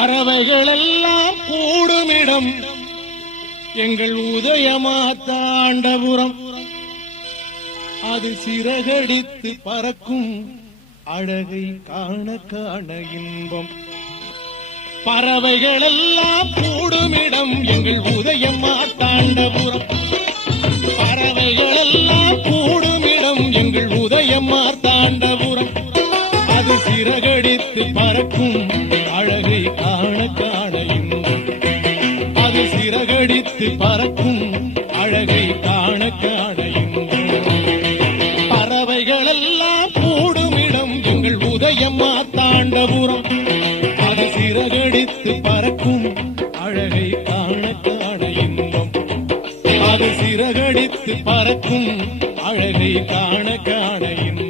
பறவைகளெல்லாம் கூடுமிடம் எங்கள் உதயமாத்தாண்டபுரம். அது சிறகடித்து பறக்கும் அழகை காண காண இன்பம். பறவைகளெல்லாம் கூடுமிடம் எங்கள் உதயமாத்தாண்டபுரம். பறவைகளெல்லாம் கூடுமிடம் எங்கள் உதயமாத்தாண்டபுரம். அது சிறகடித்து பறக்கும் அழகை காண காண இன்பம். அது சிறகடித்து பறக்கும் அழகை காண காண இன்பம். பறவைகளெல்லாம் கூடுமிடம் எங்கள் உதயமாத்தாண்டபுரம். அது சிறகடித்து பறக்கும் அழகை காண காண இன்பம். அது சிறகடித்து பறக்கும் அழகை காண காண இன்பம்.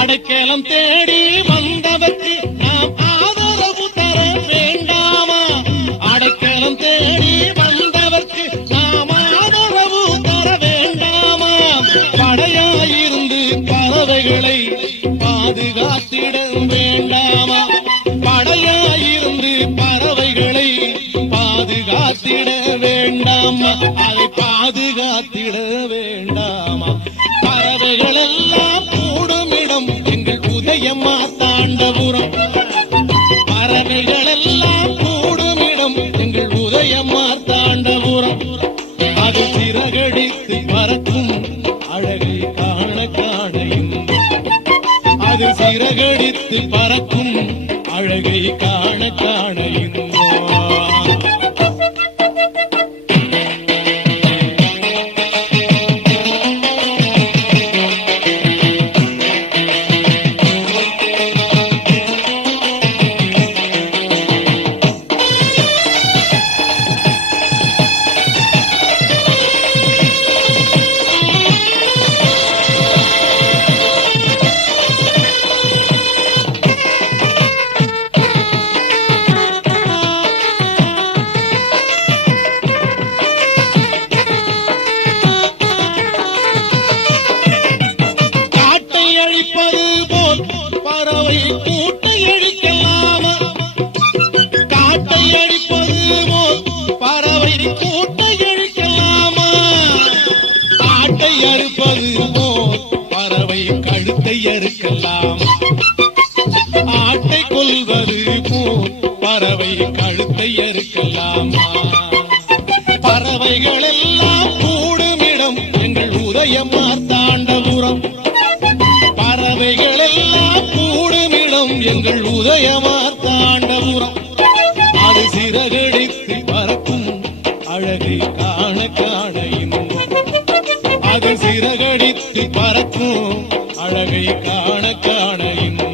அடைக்கலம் தேடி வந்தவர்க்கு நாம் ஆதரவு தர வேண்டாமா? அடைக்கலம் தேடி வந்தவர்க்கு நாம் ஆதரவு தர வேண்டாமா? படையாயிருந்து பறவைகளை பாதுகாத்திட வேண்டாமா? படையாயிருந்து பறவைகளை பாதுகாத்திட வேண்டாமா? அதை பாதுகாத்திட வேண்டாமா? பறவைகளெல்லாம் கூடுமிடம் எங்கள் உதயமாத்தாண்டபுரம். பறவைகளெல்லாம் கூடுமிடம் எங்கள் உதயமாத்தாண்டபுரம். அது சிறகடித்து பறக்கும் அழகை காண காண இன்பம். அது சிறகடித்து பறக்கும் அழகை காண காண இன்பம். பறவை கூட்டை அழிக்கலாமா? காட்டை அழிப்பது போல் பறவை கூட்டை அழிக்கலாமா? காட்டை அறுப்பது போல் பறவை கழுத்தை அறுக்கலாம். ஆட்டை கொல்வது போல் பறவை கழுத்தை அறுக்கலாமா? பறவைகளெல்லாம் கூடுமிடம் எங்கள் உதயமாத்தாண்டபுரம். பறவைகளெல்லாம் கூடுமிடம் எங்கள் உதயமாத்தாண்டபுரம். அது சிறகடித்து பறக்கும் அழகை காண காண இன்பம். அது சிறகடித்து பறக்கும் அழகை காண காண இன்பம்.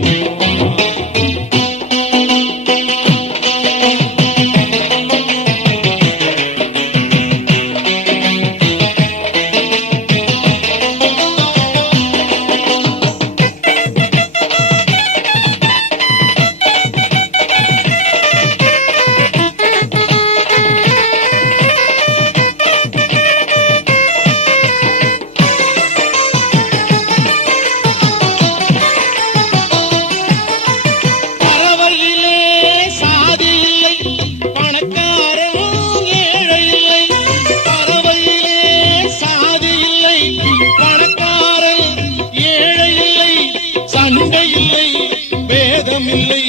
இல்லை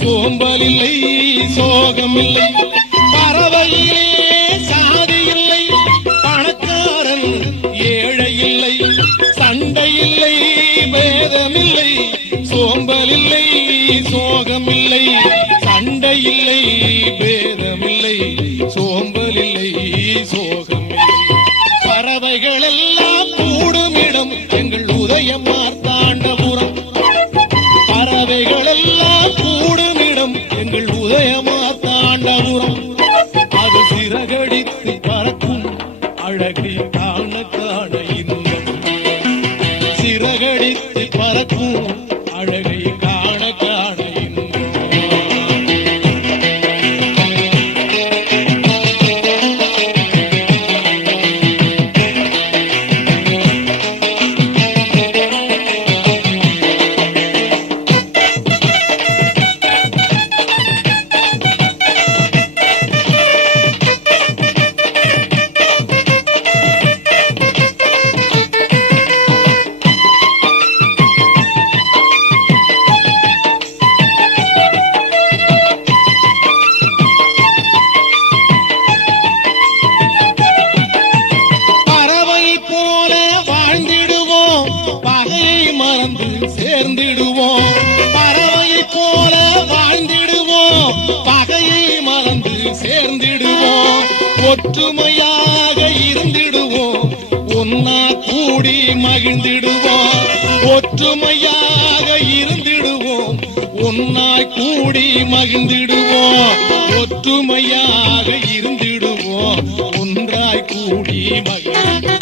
சோம்பல் இல்லை சோகம் இல்லை. பறவையிலே சாதி இல்லை, பணக்காரன் ஏழை இல்லை. சண்டை இல்லை பேதம் இல்லை, சோம்பல் இல்லை சோகம் இல்லை. சண்டை இல்லை பேதம் இல்லை, சோம்பல் இல்லை சோகம் இல்லை. பறவைகள் எல்லாம் கூடும் இடம் எங்கள் உதயமார் சிறகடித்து பறக்கும் அழகை காண காண சேர்ந்திடுவோம். பறவையை போல வாழ்ந்திடுவோம், பகையை மறந்து சேர்ந்திடுவோம். ஒற்றுமையாக இருந்திடுவோம், ஒன்னா கூடி மகிழ்ந்திடுவோம். ஒற்றுமையாக இருந்திடுவோம், ஒன்னாய் கூடி மகிழ்ந்திடுவோம். ஒற்றுமையாக இருந்திடுவோம், ஒன்றாய் கூடி மகிழ்ந்திடுவோம்.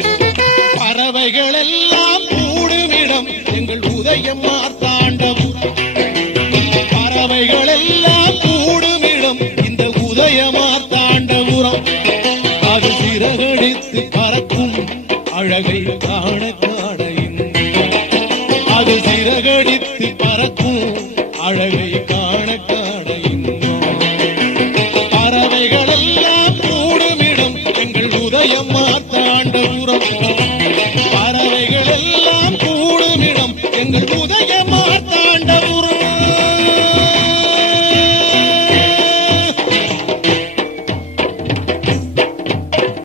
பறவைகள் எல்லாம் கூடுமிடம் எங்கள் உதயம் மார்த்தாண்டவம். பறவைகள் எல்லாம் கூடுமிடம் இந்த உதய மார்த்தாண்டபுரம். அது சிறகடித்து பறக்கும் அழகை காண காண அது சிறகடித்து பறக்கும் அழகை